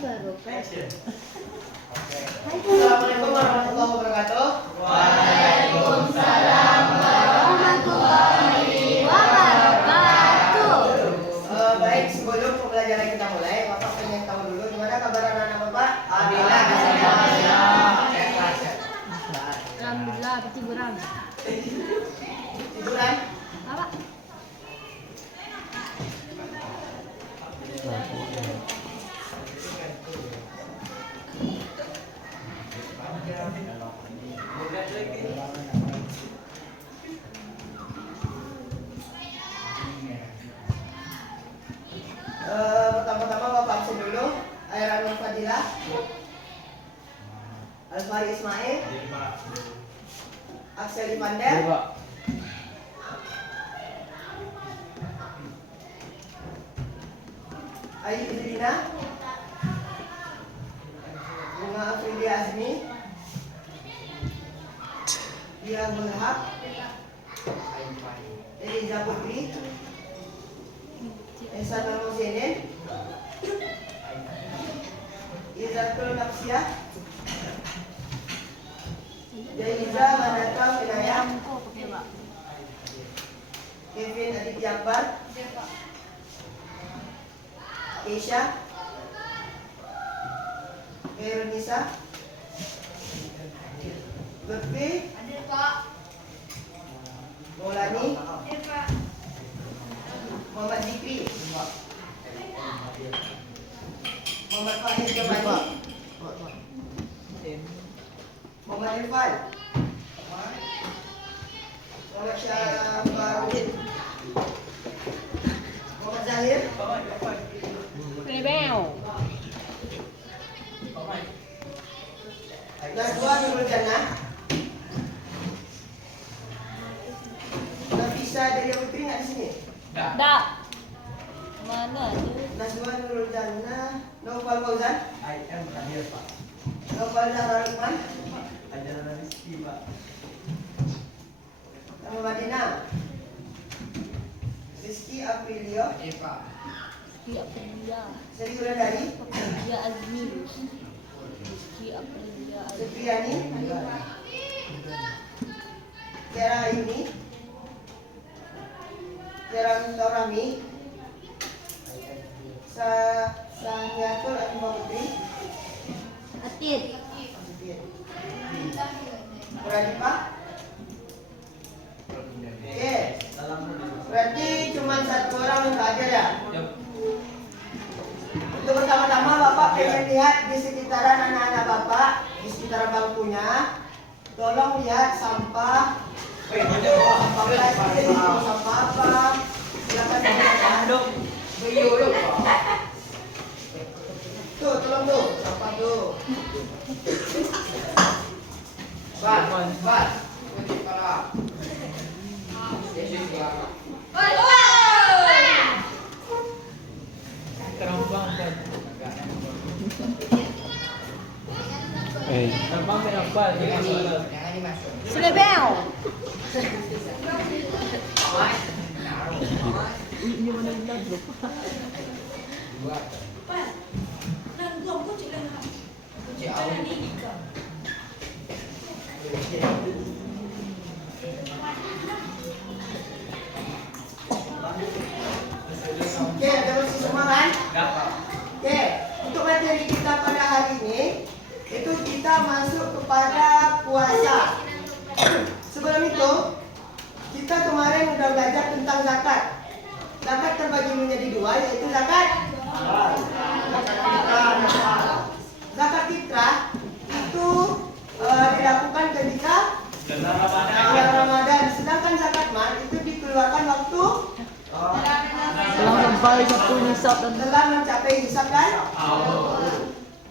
Assalamualaikum warahmatullahi wabarakatuh. Waalaikumsalam warahmatullahi wabarakatuh. Baik, sebelum pembelajaran kita mulai, Bapak pengen tahu dulu gimana kabar anak-anak Bapak? Alhamdulillah. Alhamdulillah, ketiduran. Tiduran? Apa? Pertama-tama Bapak absen dulu. Airan Fadilah, Alfari Ismail, Aksel Ivander, Ayu Izrina, Bunga Afridia Azmi, Dia Mulhab, Eliza Putri, Ehsan Al-Muzainin, Izatul Nafsiyah, Jaiza Manata Winayah, Kevin Aditya Akbar, Keisha, Veronisa, Lutfi, Maulani, Muhammad Zikri, Muhammad Fahid Jomani, Muhammad Irfan, Muhammad Syafarudin, Muhammad Zahir, Najwa Nurul Jannah, Nafisa Delia Putri nggak di sini? Dak. Mana tu? Najwa Nurul Jannah, Noval Fauzan, I am hadir Pak. Noval Zahra Lukman, Ajaran Rizki Pak. Nama Madinah, Rizky Aprilio, Pak. Rizki Aprilia. Seri Wulandari, Aprilia Azmi. Rizki Aprilia Azmi. Supriyani, Tiara Ayuni, Tiara Mintorami, Saniatul Alimah Putri, Atit. Pradipa. Oke, berarti cuma satu orang yang hadir ya? Untuk pertama-tama Bapak pengen lihat di sekitaran anak-anak Bapak, di sekitaran bangkunya, tolong lihat sampah, sampah plastik, sampah apa, silakan dibuka. Tuh, tolong tuh, sampah tuh. Bat, putih kepala. Yesus ya. Abang kenapa? Jangan dimasuk. Selebel. Oke, ada bersih semua kan? Oke, untuk materi kita pada hari ini itu kita masuk kepada puasa. Sebelum itu kita kemarin sudah belajar tentang zakat. Zakat terbagi menjadi dua, yaitu zakat zakat fitrah itu dilakukan ketika bulan Ramadan. Sedangkan zakat mal itu dikeluarkan waktu telah mencapai hisab dan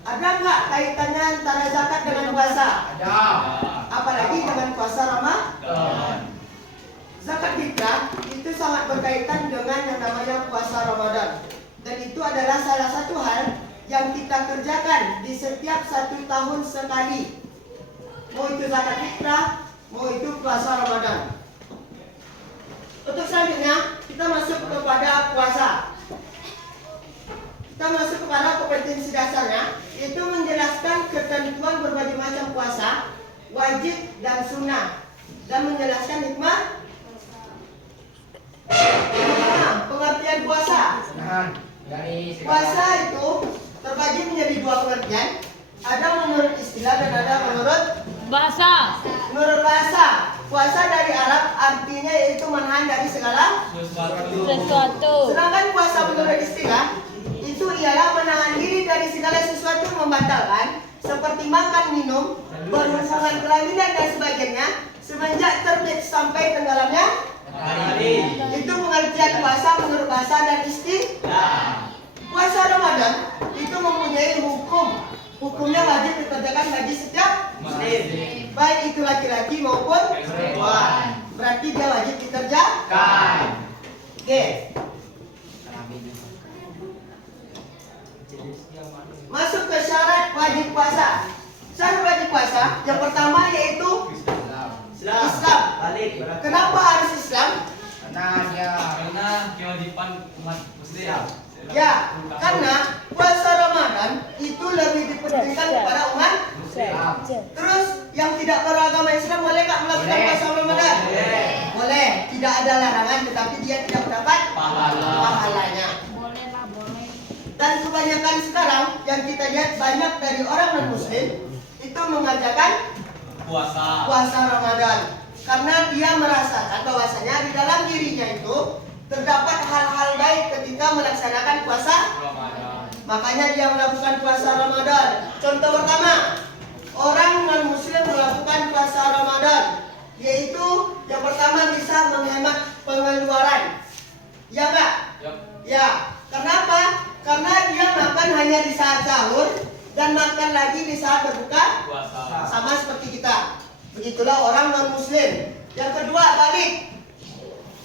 ada nggak kaitannya antara zakat dengan puasa? Ada. Apalagi dengan puasa Ramadan. Zakat fitrah itu sangat berkaitan dengan yang namanya puasa Ramadan. Dan itu adalah salah satu hal yang kita kerjakan di setiap 1 tahun sekali. Mau itu zakat fitrah, mau itu puasa Ramadan. Untuk selanjutnya kita masuk kepada puasa. kita masuk kepada kompetensi dasarnya, itu menjelaskan ketentuan berbagai macam puasa, wajib dan sunnah, dan menjelaskan hikmah pengertian puasa. Puasa itu terbagi menjadi dua pengertian, ada menurut istilah dan ada menurut Bahasa. menurut bahasa. Puasa dari Arab artinya yaitu menahan dari segala Sesuatu. sedangkan puasa menurut istilah itu ialah menahan diri dari segala sesuatu yang membatalkan, seperti makan, minum, berhubungan kelamin dan sebagainya, semenjak terbit sampai tenggelamnya. Itu pengertian puasa menurut bahasa dan istilah. Puasa Ramadan itu mempunyai hukum. Hukumnya wajib dikerjakan bagi setiap muslim, baik itu laki-laki maupun perempuan. Berarti dia wajib dikerjakan. Oke. Masuk ke syarat wajib puasa. Syarat wajib puasa yang pertama yaitu Islam. Kenapa harus Islam? Karena kewajiban umat muslim. Ya, karena puasa Ramadan itu lebih dipentingkan kepada umat. Terus yang tidak beragama Islam boleh nggak melakukan puasa Ramadan? Boleh. Tidak ada larangan, tetapi dia tidak mendapat pahalanya. Boleh lah, boleh. Dan kebanyakan sekarang yang kita lihat banyak dari orang non-Muslim itu mengerjakan puasa Ramadan karena dia merasakan bahwasanya di dalam dirinya itu terdapat hal-hal baik ketika melaksanakan puasa. Makanya dia melakukan puasa Ramadan. Contoh pertama, orang non-Muslim melakukan puasa Ramadan, yaitu yang pertama bisa menghemat pengeluaran. Ya Pak? Ya. Kenapa? Karena dia makan hanya di saat sahur dan makan lagi di saat berbuka puasa. Sama seperti kita. Begitulah orang non-Muslim. Yang kedua, balik.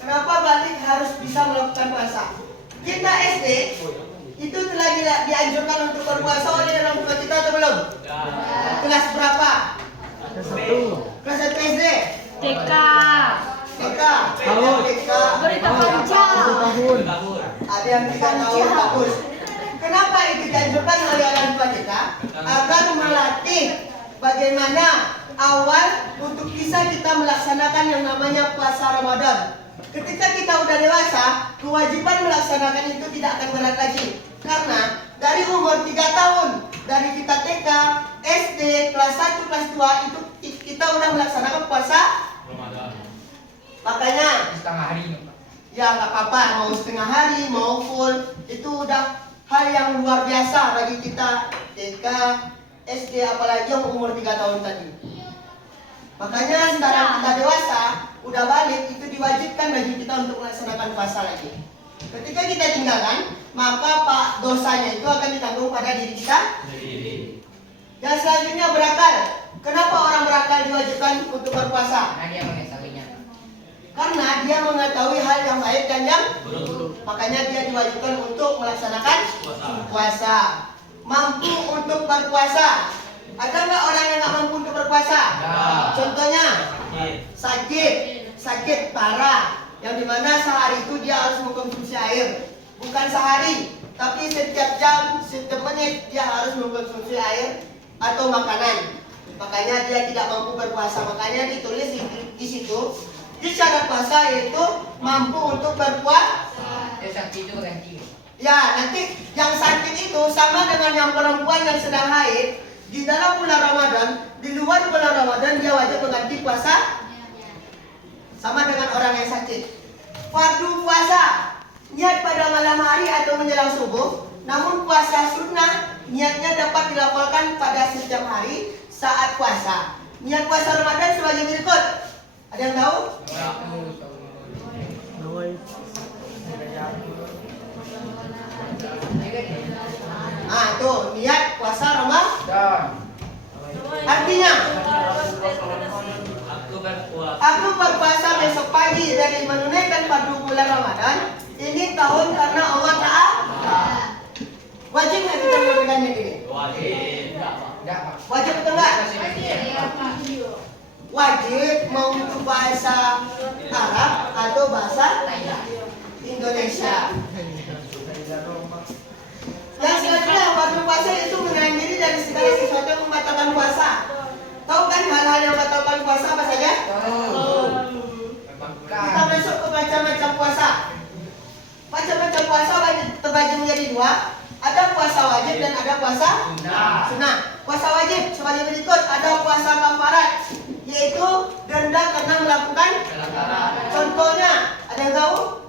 Kenapa balik harus bisa melakukan puasa? Kita SD itu telah dianjurkan untuk berpuasa oleh orang tua kita atau belum? Kelas berapa? Kelas 1 SD. TK. TK. TK. Berita panca. Ada yang 3 tahun bagus. Kenapa itu dianjurkan oleh orang tua kita? Agar melatih bagaimana awal untuk bisa kita melaksanakan yang namanya puasa Ramadan. Ketika kita udah dewasa, kewajiban melaksanakan itu tidak akan berat lagi. Karena dari umur 3 tahun, dari kita TK, SD, kelas 1, kelas 2, itu kita udah melaksanakan puasa Ramadan. Makanya Setengah hari. ya nggak apa-apa, mau setengah hari, mau full, itu udah hal yang luar biasa bagi kita TK, SD, apalagi yang umur 3 tahun tadi. Makanya sekarang kita dewasa, udah balik, itu diwajibkan bagi kita untuk melaksanakan puasa lagi. Ketika kita tinggalkan, maka dosanya itu akan ditanggung pada diri kita. Dan selanjutnya berakal. Kenapa orang berakal diwajibkan untuk berpuasa? Karena dia mengetahui hal yang baik dan yang buruk. Makanya dia diwajibkan untuk melaksanakan puasa. Mampu untuk berpuasa. Ada nggak orang yang nggak mampu untuk berpuasa? Contohnya sakit parah, yang dimana sehari itu dia harus mengkonsumsi air, bukan sehari, tapi setiap jam, setiap menit dia harus mengkonsumsi air atau makanan. Makanya dia tidak mampu berpuasa. Makanya ditulis di situ di syarat puasa yaitu mampu untuk berpuasa. Ya, nanti yang sakit itu sama dengan yang perempuan yang sedang haid. Di dalam bulan Ramadan, di luar bulan Ramadan dia wajib mengganti puasa. Sama dengan orang yang sakit. Fardu puasa niat pada malam hari atau menjelang subuh. Namun puasa sunnah niatnya dapat dilakukan pada setiap hari saat puasa. Niat puasa Ramadan sebagai berikut. Ada yang tahu? Ah, tuh niat puasa Ramadan. Artinya aku berpuasa besok pagi dari menunaikan fardu bulan Ramadan ini tahun karena Allah Ta'ala. Wajib nggak kita melakukannya ini? Wajib atau enggak? Wajib mau itu bahasa Arab atau bahasa Indonesia. Yang selanjutnya waktu puasa itu menahan diri dari segala sesuatu yang membatalkan puasa. Tahu kan hal-hal yang membatalkan puasa apa saja? Kita masuk ke macam-macam puasa. Macam-macam puasa terbagi menjadi dua. Ada puasa wajib dan ada puasa sunnah. Puasa wajib sebagai berikut. Ada puasa kafarat, yaitu denda karena melakukan contohnya. Ada yang tahu?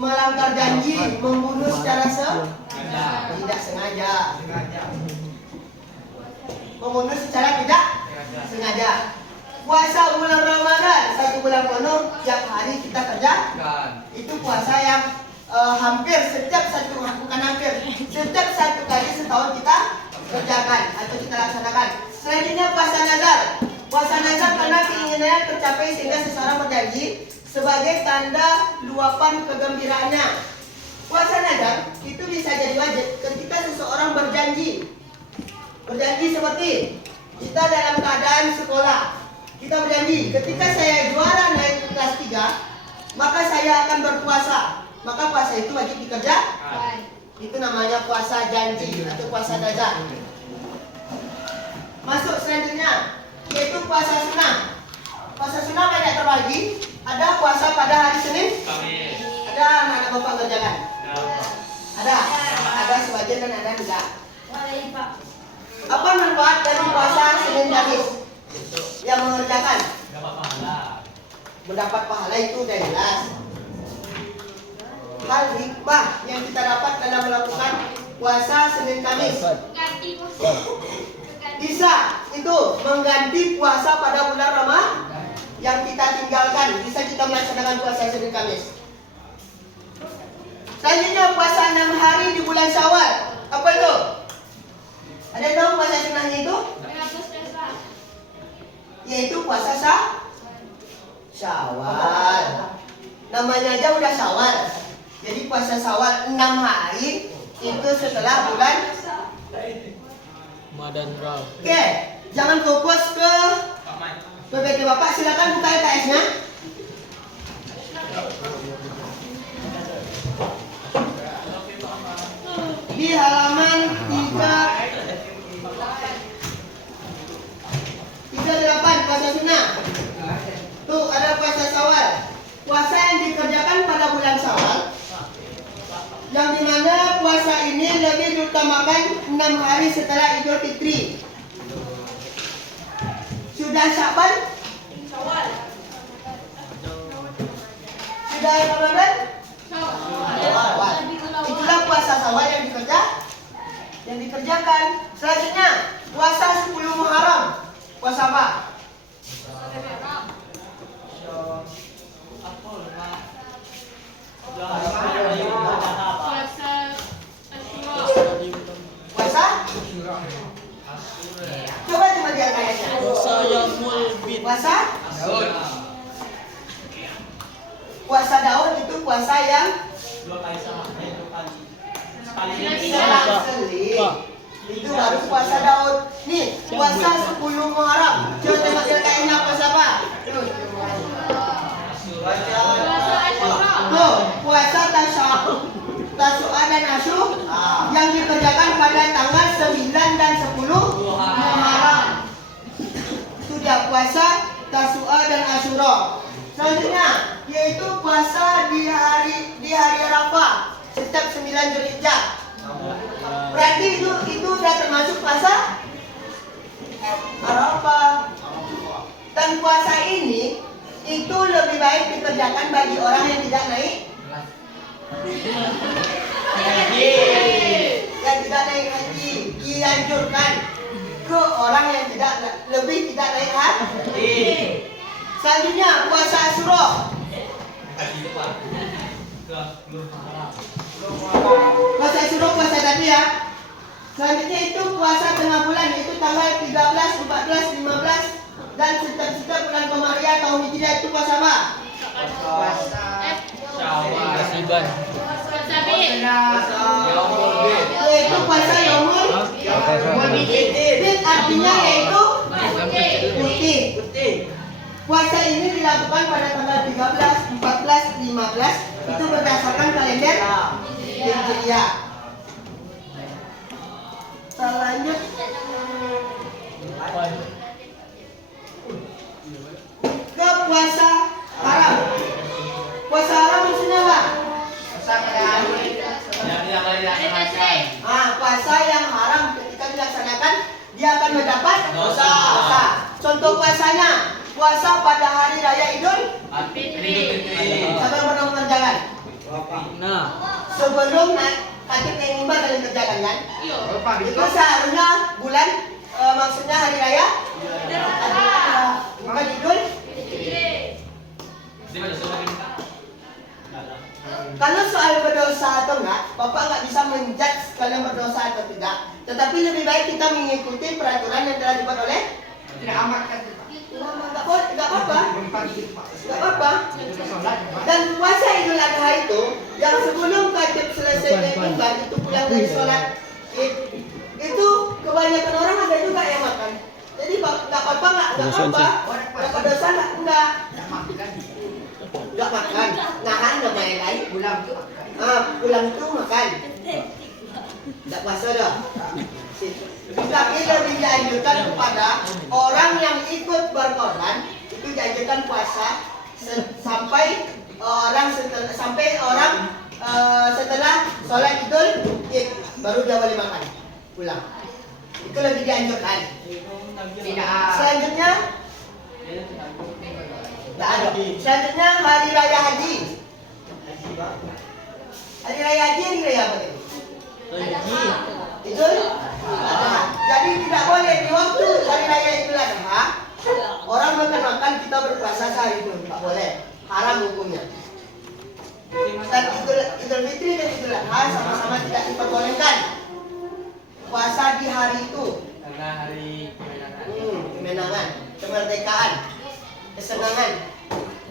Melanggar janji, membunuh secara tidak sengaja. Membunuh secara tidak sengaja. Puasa bulan Ramadan 1 bulan penuh tiap hari kita kerjakan. Itu puasa yang hampir setiap satu kali setahun kita kerjakan atau kita laksanakan. Selanjutnya puasa nazar. Puasa nazar karena keinginannya tercapai sehingga seseorang berjanji sebagai tanda luapan kegembiraannya. Puasa nazar itu bisa jadi wajib ketika seseorang berjanji. Berjanji seperti kita dalam keadaan sekolah. Kita berjanji, ketika saya juara naik ke kelas 3, maka saya akan berpuasa. Maka puasa itu wajib dikerjakan. Itu namanya puasa janji atau puasa nazar. Masuk selanjutnya, yaitu puasa sunnah. Puasa sunnah banyak terbagi. Ada puasa pada hari Senin. Ada anak-anak bapak kerjakan. Ada sebagian dan ada enggak. Apa manfaat dari puasa Senin Kamis? Yang mengerjakan mendapat pahala itu udah jelas. Hal hikmah yang kita dapat dalam melakukan puasa Senin Kamis bisa itu mengganti puasa pada bulan Ramadan yang kita tinggalkan. Bisa kita melaksanakan puasa Senin Kamis. Selanjutnya puasa 6 hari di bulan Syawal. Apa itu? Ada yang tahu puasa sunnahnya itu? Yaitu puasa Syawal. Namanya aja udah Syawal. Jadi puasa Syawal 6 hari itu setelah bulan Ramadan. Oke, jangan fokus ke PPT Bapak. Silakan buka LKS-nya. Di halaman 38 puasa sunnah. Tuh ada puasa Syawal. Puasa yang dikerjakan pada bulan Syawal, yang dimana puasa ini lebih diutamakan 6 hari setelah Idul Fitri. Sudah Sya'ban? Sudah Ramadan? Syawal. Itulah puasa Syawal yang dikerjakan. Selanjutnya puasa 10 Muharram. Puasa apa? Puasa? Coba lihat kayaknya. Puasa Yaumul Bid. Puasa? Puasa Daud itu puasa yang selang-seling. Itu baru puasa Daud. Nih, puasa 10 Muharram. Coba tengok kayaknya puasa apa? Tuh, puasa Tasu'a dan Asyura yang dikerjakan pada tanggal 9 dan 10 Muharram. Itu dia puasa Tasu'a dan Asyura. Selanjutnya yaitu puasa di hari Arafah setiap 9 Zulhijjah. Berarti itu sudah termasuk puasa Arafah. Dan puasa ini itu lebih baik dikerjakan bagi orang yang tidak naik haji. Dianjurkan ke orang yang tidak naik haji. Selanjutnya puasa Asyura. Puasa Asyura puasa tadi ya. Selanjutnya itu puasa tengah bulan, yaitu tanggal 13, 14, 15 dan setiap bulan Komariah tahun Hijriah. Itu puasa apa? Kasiban. Yaitu puasa Yaumul Bid, artinya yaitu putih. Puasa ini dilakukan pada tanggal 13, 14, 15 Itu berdasarkan kalender Hijriah. Selanjutnya ke puasa haram. Puasa haram maksudnya apa? Puasa yang haram ketika dilaksanakan dia akan mendapat dosa. Contoh puasanya, puasa pada hari raya Idul Fitri. Siapa yang pernah mengerjakan? Nah, Sebelum kaki yang imbar kalian kerjakan kan? Itu seharusnya bulan maksudnya hari raya bukan Idul. Kalau soal berdosa atau enggak, Bapak nggak bisa menjudge kalian berdosa atau tidak. Tetapi lebih baik kita mengikuti peraturan yang telah dibuat oleh. Tidak amat kan. Nggak apa-apa. Nggak apa-apa. Dan puasa Idul Adha itu yang sebelum khatib selesai naik mimbar itu pulang dari sholat Id, itu kebanyakan orang ada juga yang makan. Jadi nggak apa-apa, nggak apa-apa. Dapat dosa nggak makan. Nahan namanya lain. Pulang tuh makan. Nggak puasa dong. Tapi lebih dianjurkan kepada orang yang ikut berkorban itu dianjurkan puasa sampai orang setelah sholat Idul Id baru dia boleh makan pulang. Itu lebih dianjurkan. Selanjutnya tidak ada. Selanjutnya hari raya haji. Hari raya haji hari raya apa itu? Idul Adha. Jadi tidak boleh di waktu hari raya Idul Adha orang makan kita berpuasa sehari itu, tidak boleh. Haram hukumnya. Dan Idul Fitri dan Idul Adha sama-sama tidak diperbolehkan puasa di hari itu. Karena hari Kemenangan, kemerdekaan, kesenangan.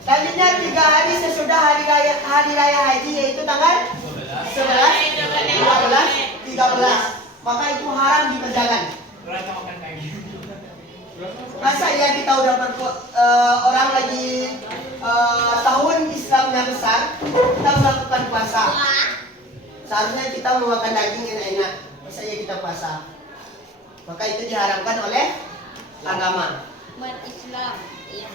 Selanjutnya 3 hari sesudah hari raya haji yaitu tanggal 11, 12, 13. Maka itu haram dikerjakan. Masa ya kita udah orang lagi tahun Islamnya besar, kita melakukan puasa. Seharusnya kita memakan daging enak-enak. Masa ya kita puasa. Maka itu diharamkan oleh agama. Umat Islam. Iya.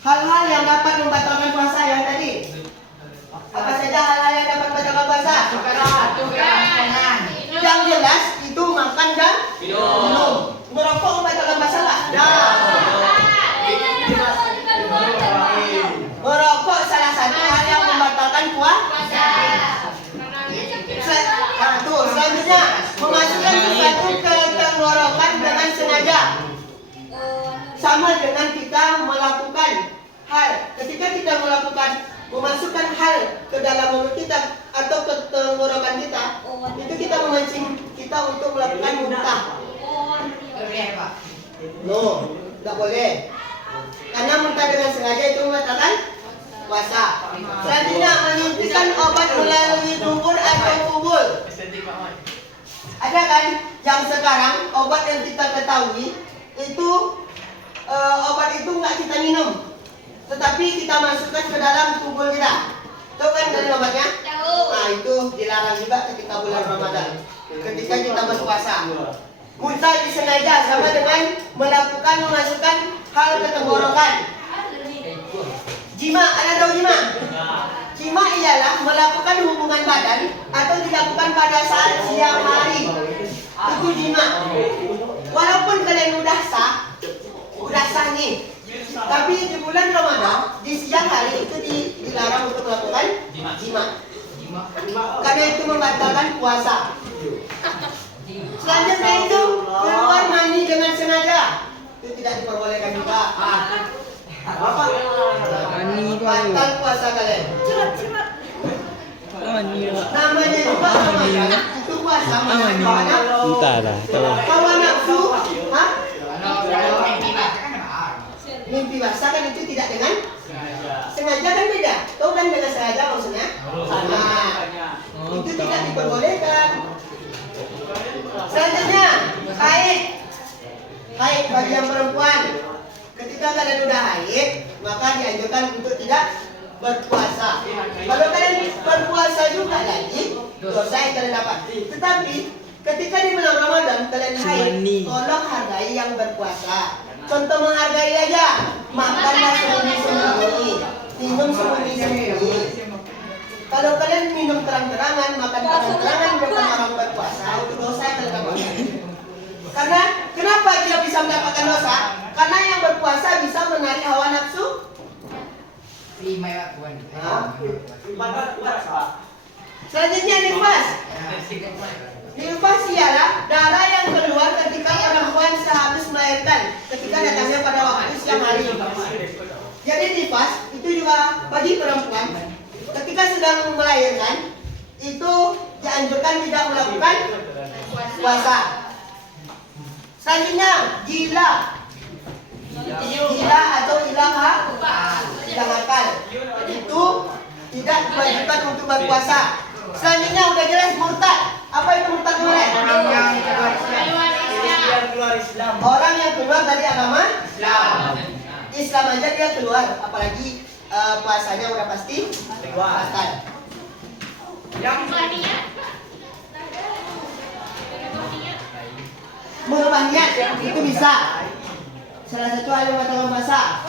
Hal-hal yang dapat membatalkan puasa yang tadi. Apa saja hal-hal yang dapat membatalkan puasa? Yang jelas itu makan dan minum. Merokok membatalkan puasa nggak? Merokok salah satu hal yang membatalkan puasa. Selanjutnya memasukkan sesuatu ke tenggorokan dengan sengaja. Sama dengan kita melakukan hal. Ketika kita memasukkan hal ke dalam mulut kita atau ke tenggorokan kita, itu kita memancing kita untuk melakukan muntah. No, tidak boleh. Karena muntah dengan sengaja itu membatalkan puasa. Selanjutnya menyuntikkan obat melalui dubur atau kubul. Ada kan yang sekarang obat yang kita ketahui itu obat itu nggak kita minum, tetapi kita masukkan ke dalam tubuh kita. Tahu kan dari obatnya? Nah itu dilarang juga ketika bulan Ramadan. Ketika kita berpuasa, muntah disengaja sama dengan memasukkan hal ke tenggorokan. Jima, ada tahu jima? Jima ialah melakukan hubungan badan atau dilakukan pada saat siang hari. Itu jima. Walaupun kalian udah sah nih. Tapi di bulan Ramadan di siang hari itu dilarang untuk melakukan jima. Karena itu membatalkan puasa. Selanjutnya itu keluar mandi dengan sengaja. Itu tidak diperbolehkan juga. Bapak, batal puasa kalian. Namanya juga Ramadan. Itu puasa. entah lah. Hawa nafsu, mimpi basah kan itu tidak dengan sengaja kan beda. Tahu kan dengan sengaja maksudnya? Itu tidak diperbolehkan. Selanjutnya haid bagi yang perempuan. Ketika kalian udah haid, maka dianjurkan untuk tidak berpuasa. Kalau kalian berpuasa juga lagi, dosa yang kalian dapat. Tetapi ketika di bulan Ramadan kalian haid, tolong hargai yang berpuasa. Contoh menghargai aja, makanlah sembunyi-sembunyi, minum sembunyi-sembunyi. Kalau kalian minum terang-terangan, makan terang-terangan di depan orang berpuasa, itu dosa yang kalian dapat. Karena kenapa dia bisa mendapatkan dosa? Karena yang berpuasa bisa menarik hawa nafsu. Selanjutnya nifas. Nifas ialah darah yang keluar ketika perempuan sehabis melahirkan, ketika datangnya pada waktu siang hari. Jadi nifas itu juga bagi perempuan ketika sedang melahirkan itu dianjurkan tidak melakukan puasa. Selanjutnya gila. Gila atau hilang akal itu tidak diwajibkan untuk berpuasa. Selanjutnya udah jelas murtad. Apa itu murtad mulai? Orang yang keluar dari agama Islam aja dia keluar, apalagi puasanya udah pasti batal. Merubah niat itu bisa. Salah satu hal yang batal puasa.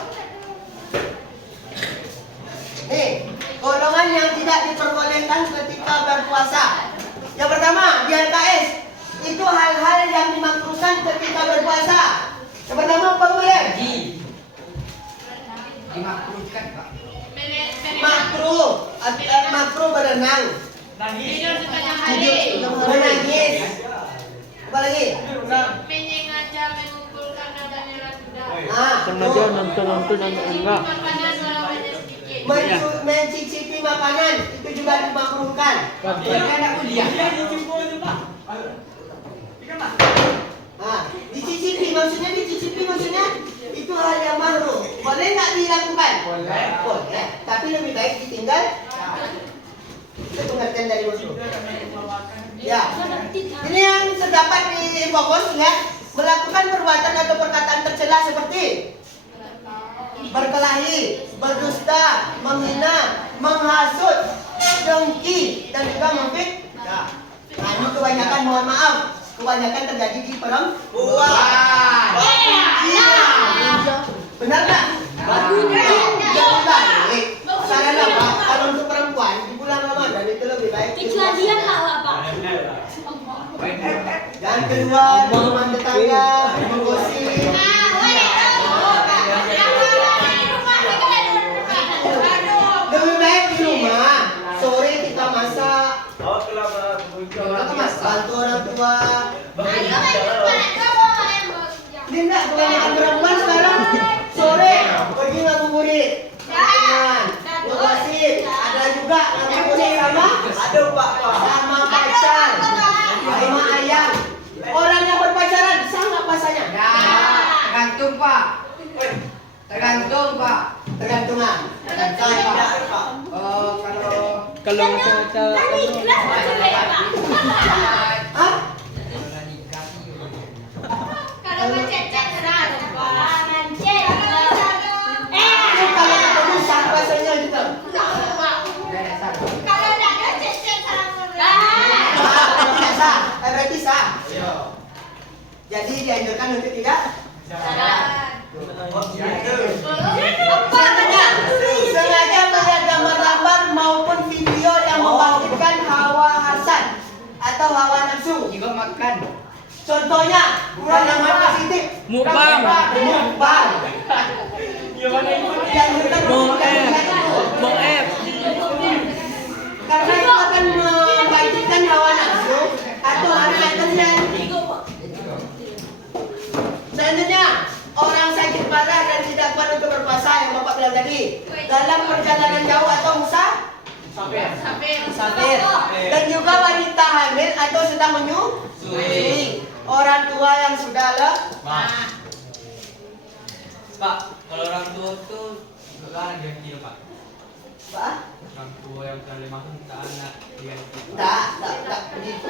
Nih, golongan yang tidak diperbolehkan ketika berpuasa. Yang pertama, di LKS itu hal-hal yang dimakruhkan ketika berpuasa. Yang pertama apa boleh? Dimakruhkan, Pak. Makruh berenang. Menangis. Apa lagi? Menyengaja mengumpulkan adanya sudah. Sengaja nonton enggak. Mencicipi makanan itu juga dimakruhkan. Dicicipi maksudnya itu hal yang makruh. Boleh nggak dilakukan? Boleh. Tapi lebih baik ditinggal. Itu pengertian dari makruh. Ya. Ini yang terdapat di Bogor ya, melakukan perbuatan atau perkataan tercela seperti berkelahi, berdusta, menghina, menghasut, dengki, dan juga memfitnah. Nah, ini kebanyakan, mohon maaf, kebanyakan terjadi di perempuan. Benar nggak? Saran apa? Kalau untuk perempuan di bulan Ramadan itu lebih baik. Kecualian lah, Pak. Jangan keluar rumah tetangga, menggosip. Lebih baik di rumah. Sore kita masak. Bantu orang tua. Linda, kebanyakan perempuan sekarang sore pergi ngabuburit. Teman, menggosip. Ada juga ngabuburit sama pacar, sama ayam. Orang yang berpacaran sangat pasanya. Tergantung, Pak. Tergantung, Pak. Tergantungan. Kalau misalnya Hah? Kalau mencecek serang, Pak. Mencet. Kalau ketemu sah pasanya gitu. Kalau tidak ada cecek serang. Sah, berarti sah. Jadi dianjurkan untuk tidak. Sengaja melihat gambar-gambar maupun video yang membangkitkan hawa hasad atau hawa nafsu. Juga makan. Contohnya, yang positif. Mukbang. Dianjurkan untuk tidak melihat itu. Karena itu akan membangkitkan hawa nafsu atau hasad kalian. Selanjutnya, orang sakit parah dan tidak kuat untuk berpuasa yang Bapak bilang tadi, dalam perjalanan jauh atau musafir, dan juga wanita hamil atau sedang menyusui, orang tua yang sudah lemah. Pak, kalau orang tua tuh sekarang ganti Pak. Pak? Orang tua yang sudah lemah tuh minta anak diganti.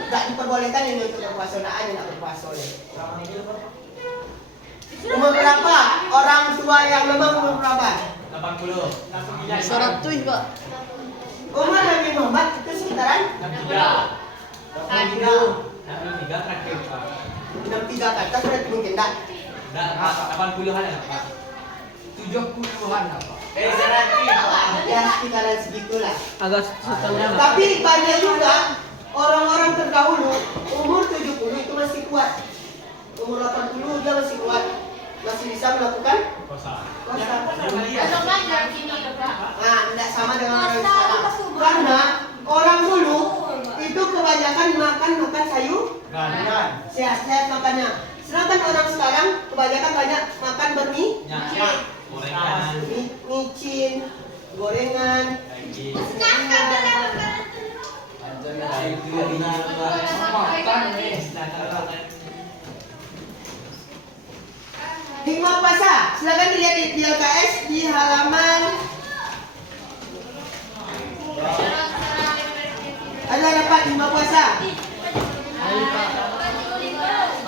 Tak diperbolehkan ini untuk berpuasa, tidak berpuasa. Umur berapa orang tua yang lemah, umur berapa? 80 80. 100 Pak. Umur Nabi Muhammad itu sekitaran 63. 63 terakhir Pak. 63 ke atas berarti mungkin enggak. Enggak, Pak. 80-an ya Pak. 70-an apa? 100 Pak. Ya sekitaran segitulah. Agak setengah. Tapi banyak juga orang-orang terdahulu umur 70 itu masih kuat. Umur 80 dia masih kuat. Masih bisa melakukan Kosa. puasa. Kalau ngajar sini tuh Pak. Nah, tidak sama dengan orang sekarang. Karena orang dulu itu kebanyakan makan sayur, sehat-sehat makannya. Sedangkan orang sekarang kebanyakan banyak makan Nyak. Gorengan. micin, gorengan. Lagi. Makan nih. Hikmah puasa, silakan dilihat di LKS di halaman. Ada dapat hikmah puasa. Ayo Pak.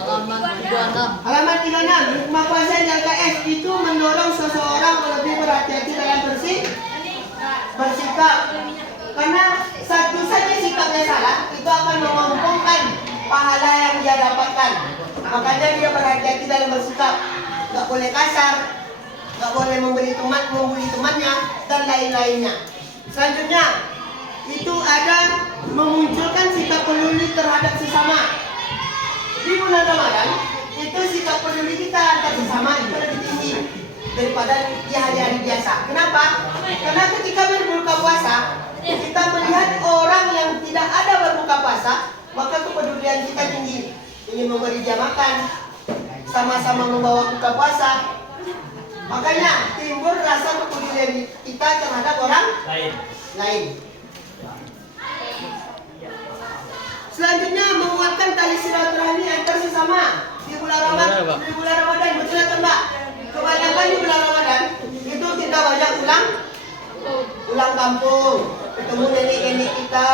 Halaman 26. Halaman 36, hikmah puasa di LKS itu mendorong seseorang lebih berhati-hati dalam bersikap. Karena satu saja sikapnya salah, itu akan menguntungkan pahala yang dia dapatkan. Makanya dia berhati-hati dalam bersikap. Gak boleh kasar, gak boleh membuli temannya, dan lain-lainnya. Selanjutnya, itu ada memunculkan sikap peduli terhadap sesama. Di bulan Ramadan, itu sikap peduli kita antar sesama itu lebih tinggi daripada di hari-hari biasa. Kenapa? Karena ketika berbuka puasa, kita melihat orang yang tidak ada berbuka puasa, maka kepedulian kita tinggi. Ingin memberi dia makan, sama-sama membawa buka puasa. Makanya timbul rasa kepedulian kita terhadap orang lain. Selanjutnya menguatkan tali silaturahmi antar sesama di bulan Ramadan. Betul atau enggak? Kebanyakan di bulan Ramadan itu kita banyak pulang kampung, ketemu nenek-nenek kita.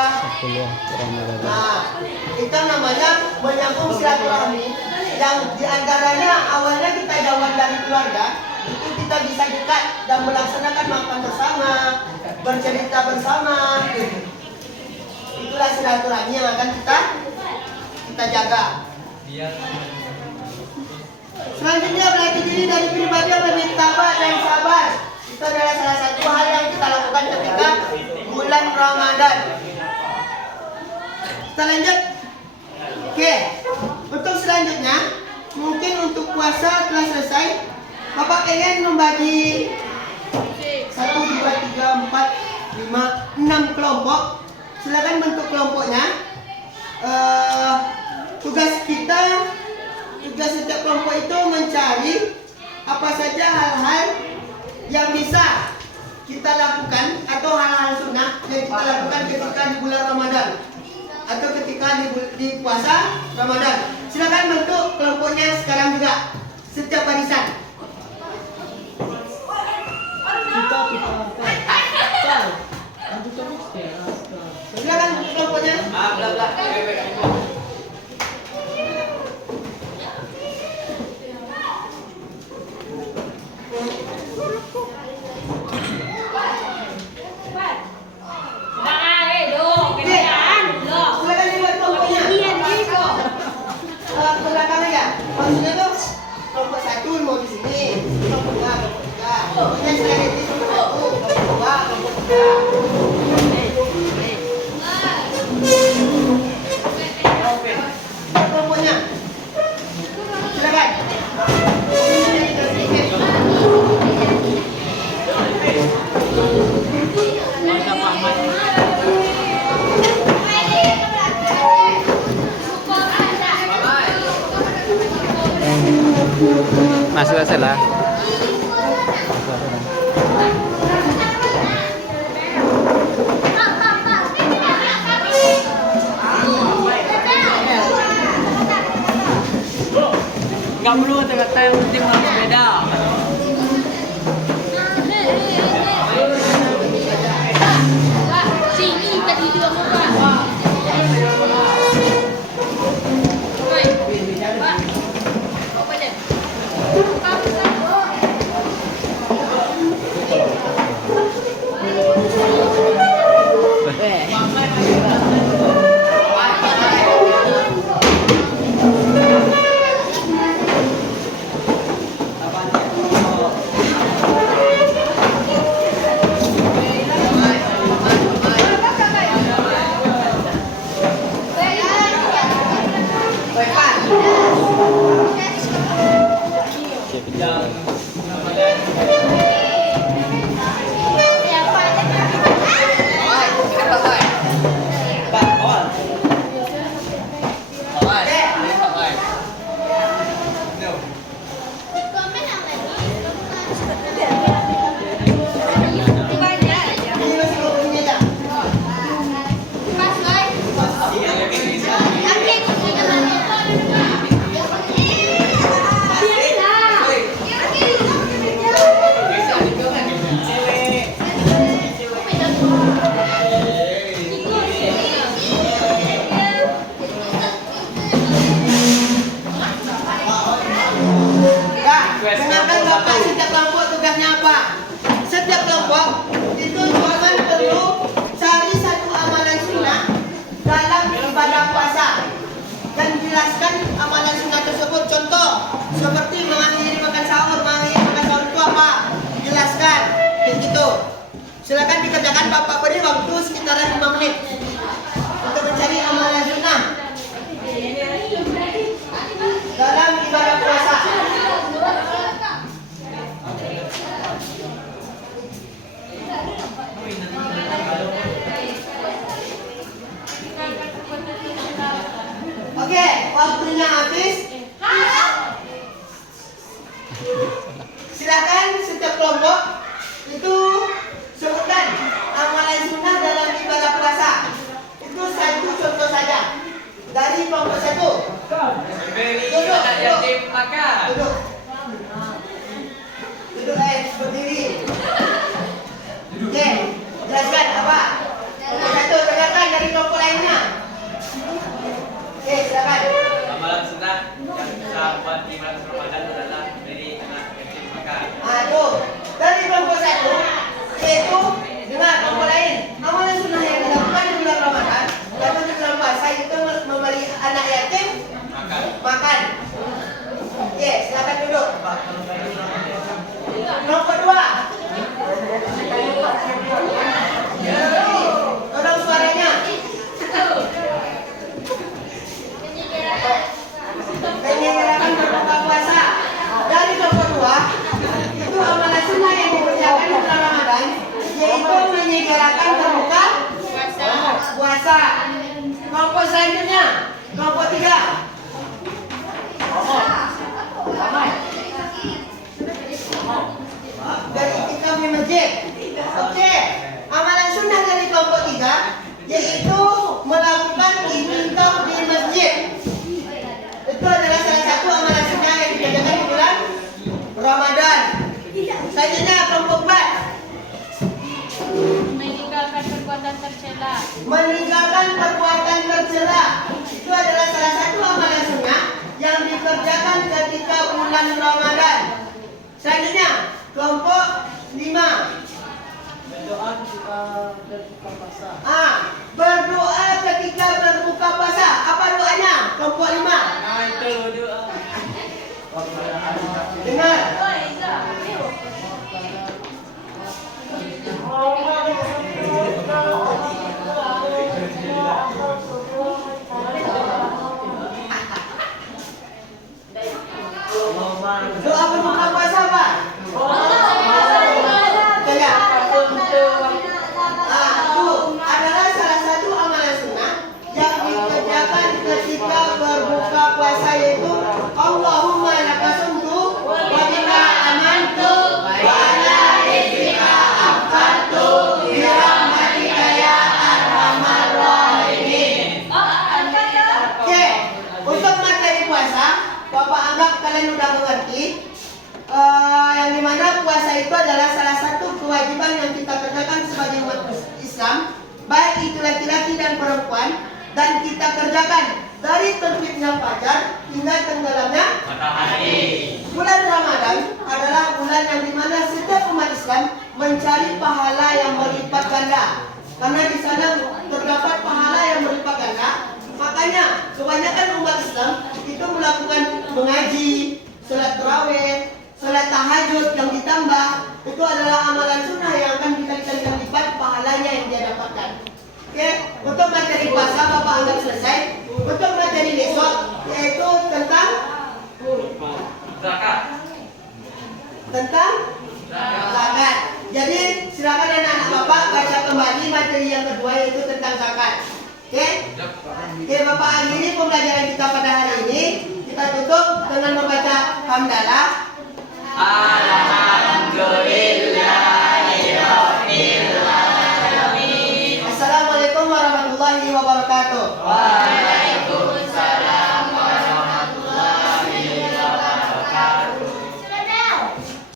Nah, itu namanya menyambung silaturahmi. Yang diantaranya awalnya kita jauhan dari keluarga, itu kita bisa dekat dan melaksanakan makan bersama, bercerita bersama. Itulah silaturahmi yang akan kita jaga. Selanjutnya berarti diri dari pribadi yang lebih tabah dan sabar. Itu adalah salah satu hal yang kita lakukan ketika bulan Ramadan. Kita lanjut. Oke, untuk selanjutnya mungkin untuk puasa telah selesai. Bapak pengen membagi 1, 2, 3, 4, 5, 6 kelompok. Silakan bentuk kelompoknya. Tugas setiap kelompok itu mencari apa saja hal-hal yang bisa kita lakukan atau hal-hal sunnah yang kita lakukan ketika di bulan Ramadan atau ketika di puasa Ramadan. Silakan bentuk kelompoknya sekarang juga setiap barisan. Silakan bentuk kelompoknya. Silakan dibuat kelompoknya. Ke belakang aja. Maksudnya tuh kelompok 1 mau di sini, kelompok 2, kelompok 3. Kelompoknya silakan di kelompok 1, kelompok 2, kelompok 3. Kelompoknya. Silakan. Masuk aja lah. Nggak perlu kata-kata yang penting harus beda. Sini tadi dua Pak. Apa deh? Silakan dikerjakan. Bapak beri waktu sekitaran 5 menit untuk mencari amalan sunnah dalam ibadah puasa. Oke, waktunya habis. Silakan setiap kelompok itu sebutkan amalan sunnah dalam ibadah puasa. Itu satu contoh saja dari kelompok 1. Beri Duduk, anak duduk. yatim makan. Duduk. Duduk, berdiri. Oke, jelaskan apa? Kelompok 1, dengarkan dari kelompok lainnya. Oke, silakan. Amalan sunnah yang bisa buat di bulan Ramadan adalah beri anak yatim makan. Tuh, dari kelompok 1 yaitu dengar kelompok lain. Amalan sunnah yang dilakukan di bulan Ramadan atau di bulan puasa itu memberi anak yatim makan. Oke, silakan duduk. Kelompok 2. Tolong suaranya. Penyelenggaraan berbuka puasa. Dari kelompok 2 itu amalan sunnah yang dikerjakan di bulan Ramadan yaitu menyegerakan berbuka puasa. Kelompok selanjutnya, kelompok 3. Dari itikaf di masjid. Oke, amalan sunnah dari kelompok 3 yaitu melakukan itikaf di masjid. Itu adalah salah satu amalan sunnah yang dikerjakan di bulan Ramadan. Selanjutnya kelompok 4. Meninggalkan perbuatan tercela. Meninggalkan perbuatan tercela. Itu adalah salah satu amalan sunnah yang dikerjakan ketika bulan Ramadan. Selanjutnya kelompok 5. Berdoa ketika berbuka puasa. Berdoa ketika berbuka puasa. Apa doanya? Kelompok 5. Nah, itu doa. Dengar. Doa berbuka puasa apa? Tanya. Itu adalah salah satu amalan sunnah yang dikerjakan ketika berbuka puasa yaitu Allahumma laka sumtu wa bika amantu wa ala rizqika aftartu bi rahmatika ya arhamar rahimin. Oke, untuk materi puasa, Bapak anggap kalian udah mengerti. Yang dimana puasa itu adalah salah satu kewajiban yang kita kerjakan sebagai umat Islam, baik itu laki-laki dan perempuan, dan kita kerjakan dari terbitnya fajar hingga tenggelamnya Matahari. Bulan Ramadan adalah bulan yang dimana setiap umat Islam mencari pahala yang berlipat ganda, karena di sana terdapat pahala yang berlipat ganda. Makanya kebanyakan umat Islam itu melakukan mengaji, sholat tarawih, sholat tahajud yang ditambah. Itu adalah amalan sunnah yang akan dikali-kalikan lipat pahalanya yang dia dapatkan. Oke, untuk materi puasa Bapak anggap selesai. Untuk materi besok yaitu tentang Zakat. zakat. Jadi silakan anak-anak Bapak baca kembali materi yang kedua yaitu tentang zakat. Oke? Oke, Bapak akhiri pembelajaran kita pada hari ini. Kita tutup dengan membaca hamdalah. Alhamdulillah.